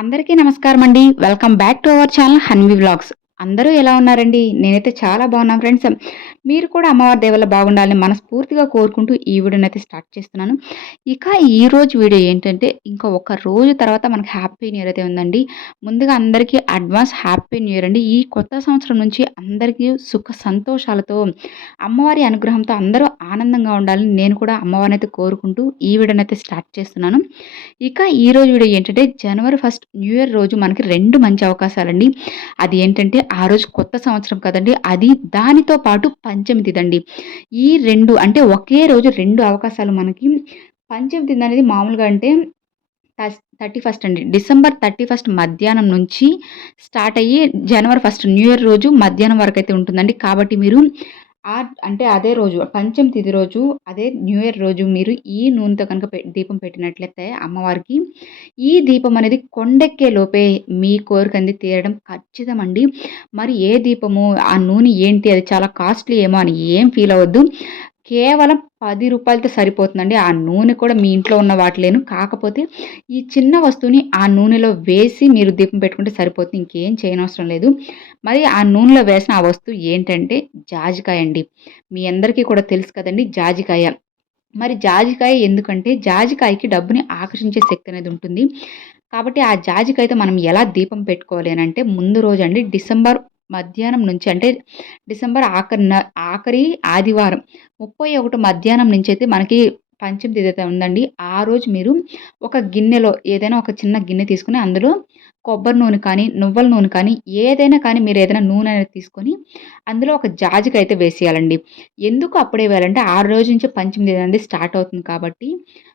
అందరికీ నమస్కారం అండి welcome back to our channel Hanvi vlogs. అందరూ ఎలా ఉన్నారండి? నేనైతే చాలా బాగున్నాను ఫ్రెండ్స్. మీరు కూడా అమ్మవారి దేవల బాగుండాలని మనస్ఫూర్తిగా కోరుకుంటూ ఈ వీడియోనైతే స్టార్ట్ చేస్తున్నాను. ఇక ఈ రోజు వీడియో ఏంటంటే ఇంకా ఒక రోజు తర్వాత మనకి హ్యాపీ న్యూ ఇయర్ అయితే ఉందండి. ముందుగా అందరికీ అడ్వాన్స్ హ్యాపీ న్యూ ఇయర్ అండి. ఈ కొత్త సంవత్సరం నుంచి అందరికీ సుఖ సంతోషాలతో అమ్మవారి అనుగ్రహంతో అందరూ ఆనందంగా ఉండాలని నేను కూడా అమ్మవారిని అయితే కోరుకుంటూ ఈ వీడియోనైతే స్టార్ట్ చేస్తున్నాను. ఇక ఈ రోజు వీడియో ఏంటంటే జనవరి ఫస్ట్ న్యూ ఇయర్ రోజు మనకి రెండు మంచి అవకాశాలండి. అది ఏంటంటే ఆ రోజు కొత్త సంవత్సరం కదండి. అది దానితో పాటు పంచమి తిదండి ఈ రెండు అంటే ఒకే రోజు రెండు అవకాశాలు మనకి. పంచమి తిథి అనేది మామూలుగా అంటే థర్టీ ఫస్ట్ అండి. డిసెంబర్ థర్టీ ఫస్ట్ మధ్యాహ్నం నుంచి స్టార్ట్ అయ్యి జనవరి ఫస్ట్ న్యూ ఇయర్ రోజు మధ్యాహ్నం వరకు అయితే ఉంటుందండి. కాబట్టి మీరు ఆ అంటే అదే రోజు పంచమ తిథి రోజు అదే న్యూ ఇయర్ రోజు మీరు ఈ నూనెతో కనుక దీపం పెట్టినట్లయితే అమ్మవారికి ఈ దీపం అనేది కొండెక్కే లోపే మీ కోరిక అనేది తీరడం ఖచ్చితం అండి మరి ఏ దీపము ఆ నూనె ఏంటి అది చాలా కాస్ట్లీ ఏమో అని ఏం ఫీల్ అవ్వద్దు. కేవలం పది రూపాయలతో సరిపోతుందండి. ఆ నూనె కూడా మీ ఇంట్లో ఉన్న వాటిలేను. కాకపోతే ఈ చిన్న వస్తువుని ఆ నూనెలో వేసి మీరు దీపం పెట్టుకుంటే సరిపోతుంది. ఇంకేం చేయనవసరం లేదు. మరి ఆ నూనెలో వేసిన ఆ వస్తువు ఏంటంటే జాజికాయ అండి. మీ అందరికీ కూడా తెలుసు కదండి జాజికాయ. మరి జాజికాయ ఎందుకంటే జాజికాయకి డబ్బుని ఆకర్షించే శక్తి అనేది ఉంటుంది. కాబట్టి ఆ జాజికాయతో మనం ఎలా దీపం పెట్టుకోవాలి అంటే ముందు రోజు అండి డిసెంబర్ మధ్యాహ్నం నుంచి అంటే డిసెంబర్ ఆఖరి ఆఖరి ఆదివారం ముప్పై ఒకటి మధ్యాహ్నం నుంచి అయితే మనకి పంచమి తిథి ఉందండి. ఆ రోజు మీరు ఒక గిన్నెలో ఏదైనా ఒక చిన్న గిన్నె తీసుకుని అందులో కొబ్బరి నూనె కానీ నువ్వుల నూనె కానీ ఏదైనా కానీ మీరు ఏదైనా నూనె అనేది తీసుకొని అందులో ఒక జాజికి అయితే వేసేయాలండి. ఎందుకు అప్పుడే వేయాలంటే ఆ రోజు నుంచి పంచమి అనేది స్టార్ట్ అవుతుంది కాబట్టి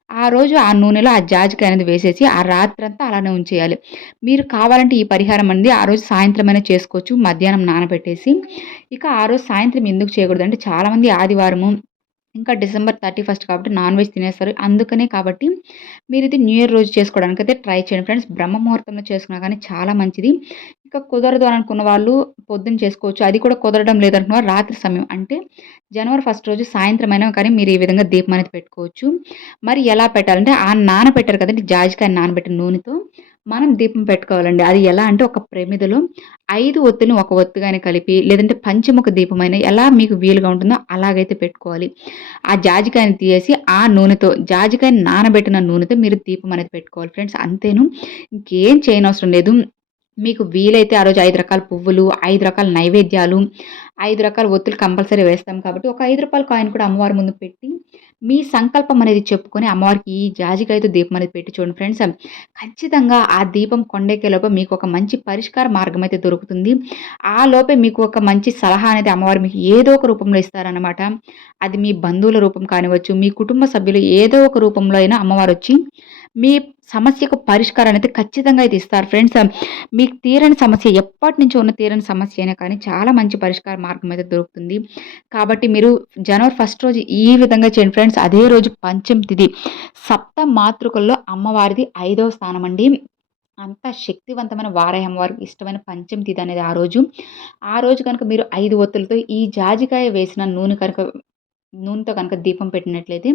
ఆ రోజు ఆ నూనెలో ఆ జాజికాయ అనేది వేసేసి ఆ రాత్రంతా అలానే ఉంచేయాలి. మీరు కావాలంటే ఈ పరిహారం అనేది ఆ రోజు సాయంత్రమైనా చేసుకోవచ్చు. మధ్యాహ్నం నానబెట్టేసి ఇక ఆ రోజు సాయంత్రం ఎందుకు చేయకూడదు అంటే చాలామంది ఆదివారము ఇంకా డిసెంబర్ థర్టీ ఫస్ట్ కాబట్టి నాన్ వెజ్ తినేస్తారు. అందుకనే కాబట్టి మీరు ఇది న్యూ ఇయర్ రోజు చేసుకోవడానికి అయితే ట్రై చేయండి ఫ్రెండ్స్. బ్రహ్మ ముహూర్తంలో చేసుకున్నా కానీ చాలా మంచిది. ఇంకా కుదరదు అని అనుకున్న వాళ్ళు పొద్దున్న చేసుకోవచ్చు. అది కూడా కుదరడం లేదనుకున్న రాత్రి సమయం అంటే జనవరి ఫస్ట్ రోజు సాయంత్రం అయినా కానీ మీరు ఈ విధంగా దీపం అనేది పెట్టుకోవచ్చు. మరి ఎలా పెట్టాలంటే ఆ నానబెట్టారు కదండి జాజికాయ నానబెట్టిన నూనెతో మనం దీపం పెట్టుకోవాలండి. అది ఎలా అంటే ఒక ప్రమిదలో ఐదు ఒత్తుని ఒక ఒత్తుగానే కలిపి లేదంటే పంచముఖ దీపమైన ఎలా మీకు వీలుగా ఉంటుందో అలాగైతే పెట్టుకోవాలి. ఆ జాజికాయని తీసేసి ఆ నూనెతో జాజికాయని నానబెట్టిన నూనెతో మీరు దీపం అనేది పెట్టుకోవాలి. ఫ్రెండ్స్ అంతేను. ఇంకేం చేయనవసరం లేదు. మీకు వీలైతే ఆ రోజు ఐదు రకాల పువ్వులు ఐదు రకాల నైవేద్యాలు ఐదు రకాల ఒత్తులు కంపల్సరీ వేస్తాం కాబట్టి ఒక ఐదు రూపాయల కాయిన్ కూడా అమ్మవారి ముందు పెట్టి మీ సంకల్పం అనేది చెప్పుకొని అమ్మవారికి ఈ జాజికాయతో దీపం అనేది పెట్టి చూడండి ఫ్రెండ్స్. ఖచ్చితంగా ఆ దీపం కొండెక్కేలోపు మీకు ఒక మంచి పరిష్కార మార్గం అయితే దొరుకుతుంది. ఆ లోపే మీకు ఒక మంచి సలహా అనేది అమ్మవారు మీకు ఏదో ఒక రూపంలో ఇస్తారనమాట అది మీ బంధువుల రూపం కానివచ్చు మీ కుటుంబ సభ్యులు ఏదో ఒక రూపంలో అయినా అమ్మవారు వచ్చి మీ సమస్యకు పరిష్కారం అనేది ఖచ్చితంగా అయితే ఇస్తారు. ఫ్రెండ్స్ మీకు తీరని సమస్య ఎప్పటి నుంచో ఉన్న తీరని సమస్య అయినా కానీ చాలా మంచి పరిష్కార మార్గం అయితే దొరుకుతుంది. కాబట్టి మీరు జనవరి ఫస్ట్ రోజు ఈ విధంగా చేయండి ఫ్రెండ్స్. అదే రోజు పంచమ తిథి సప్త మాతృకల్లో అమ్మవారిది ఐదవ స్థానం అండి. అంత శక్తివంతమైన వారాయి అమ్మవారికి ఇష్టమైన పంచమ తిథి అనేది ఆ రోజు. ఆ రోజు కనుక మీరు ఐదు ఒత్తులతో ఈ జాజికాయ వేసిన నూనె కనుక నూనెతో కనుక దీపం పెట్టినట్లయితే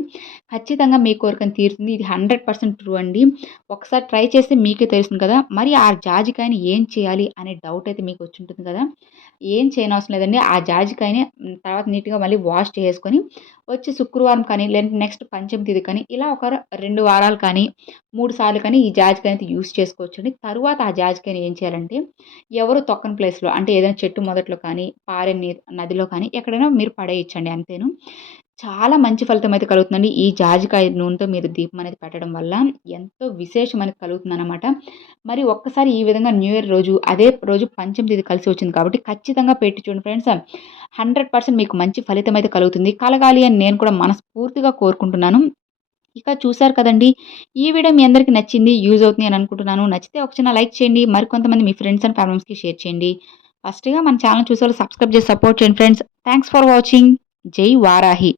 ఖచ్చితంగా మీ కోరికను తీరుతుంది. ఇది హండ్రెడ్ పర్సెంట్ ట్రూ అండి. ఒకసారి ట్రై చేస్తే మీకే తెలుస్తుంది కదా! మరి ఆ జాజికాయని ఏం చేయాలి అనే డౌట్ అయితే మీకు వచ్చి ఉంటుంది కదా! ఏం చేయనవసరం లేదండి. ఆ జాజికాయని తర్వాత నీట్గా మళ్ళీ వాష్ చేసుకొని వచ్చి శుక్రవారం కానీ లేదంటే నెక్స్ట్ పంచమ తేదీ కానీ ఇలా ఒక రెండు వారాలు కానీ మూడు సార్లు కానీ ఈ జాజికాయ అయితే యూస్ చేసుకోవచ్చండి. తరువాత ఆ జాజికాయని ఏం చేయాలంటే ఎవరు తొక్కని ప్లేస్లో అంటే ఏదైనా చెట్టు మొదట్లో కానీ పారే నదిలో కానీ ఎక్కడైనా మీరు పడేయచ్చండి అంతేను. చాలా మంచి ఫలితం అయితే కలుగుతుందండి. ఈ జాజికాయ నూనెతో మీరు దీపం అనేది పెట్టడం వల్ల ఎంతో విశేషం అనేది కలుగుతుందన్నమాట. మరి ఒక్కసారి ఈ విధంగా న్యూ ఇయర్ రోజు అదే రోజు పంచమి తేదీ కలిసి వచ్చింది కాబట్టి ఖచ్చితంగా పెట్టి చూడండి ఫ్రెండ్స్. హండ్రెడ్ పర్సెంట్ మీకు మంచి ఫలితం అయితే కలుగుతుంది. కలగాలి అని నేను కూడా మనస్ఫూర్తిగా కోరుకుంటున్నాను. ఇక చూసారు కదండి ఈ వీడియో మీ అందరికీ నచ్చింది యూజ్ అవుతుంది అని అనుకుంటున్నాను. నచ్చితే ఒక చిన్న లైక్ చేయండి మరికొంతమంది మీ ఫ్రెండ్స్ అండ్ ఫ్యామిలీస్కి షేర్ చేయండి. ఫస్ట్గా మన ఛానల్ చూసే సబ్స్క్రైబ్ చేసి సపోర్ట్ చేయండి ఫ్రెండ్స్. Thanks for watching. జై వారాహి.